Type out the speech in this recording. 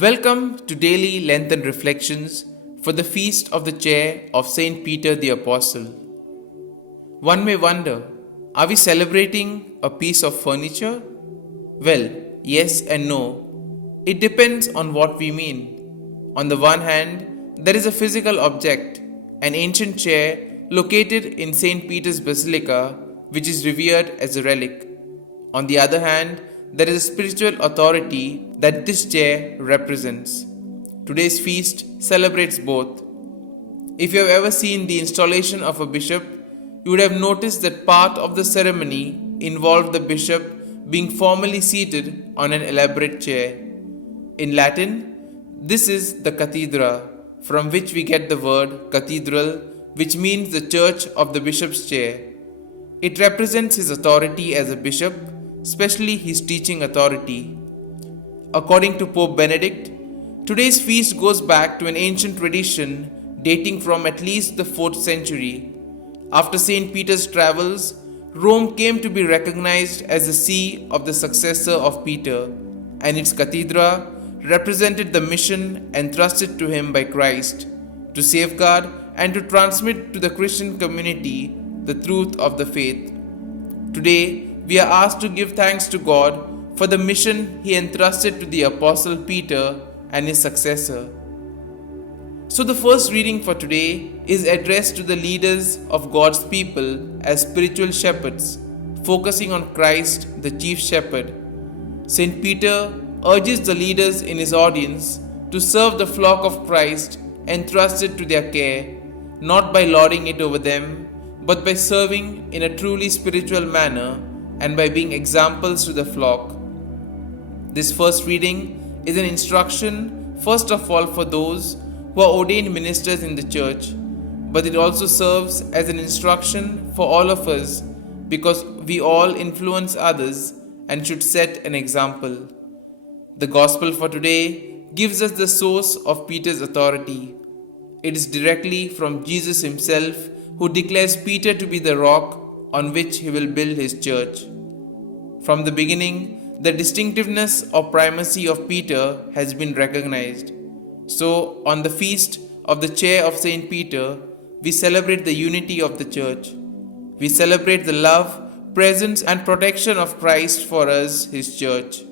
Welcome to daily Lenten reflections for the feast of the chair of Saint Peter the Apostle. One may wonder, are we celebrating a piece of furniture? Well, yes and no. It depends on what we mean. On the one hand, there is a physical object, an ancient chair located in Saint Peter's Basilica, which is revered as a relic. On the other hand, there is a spiritual authority that this chair represents. Today's feast celebrates both. If you have ever seen the installation of a bishop, you would have noticed that part of the ceremony involved the bishop being formally seated on an elaborate chair. In Latin, this is the cathedra, from which we get the word cathedral, which means the church of the bishop's chair. It represents his authority as a bishop, especially his teaching authority. According to Pope Benedict, today's feast goes back to an ancient tradition dating from at least the 4th century. After St. Peter's travels, Rome came to be recognized as the see of the successor of Peter, and its cathedra represented the mission entrusted to him by Christ to safeguard and to transmit to the Christian community the truth of the faith. Today, we are asked to give thanks to God for the mission He entrusted to the Apostle Peter and his successor. So, the first reading for today is addressed to the leaders of God's people as spiritual shepherds, focusing on Christ, the chief shepherd. St. Peter urges the leaders in his audience to serve the flock of Christ entrusted to their care, not by lording it over them, but by serving in a truly spiritual manner and by being examples to the flock. This first reading is an instruction, first of all, for those who are ordained ministers in the church, but it also serves as an instruction for all of us because we all influence others and should set an example. The Gospel for today gives us the source of Peter's authority. It is directly from Jesus himself, who declares Peter to be the rock on which he will build his church. From the beginning, the distinctiveness or primacy of Peter has been recognized. So, on the feast of the chair of Saint Peter, we celebrate the unity of the church. We celebrate the love, presence, and protection of Christ for us, his church.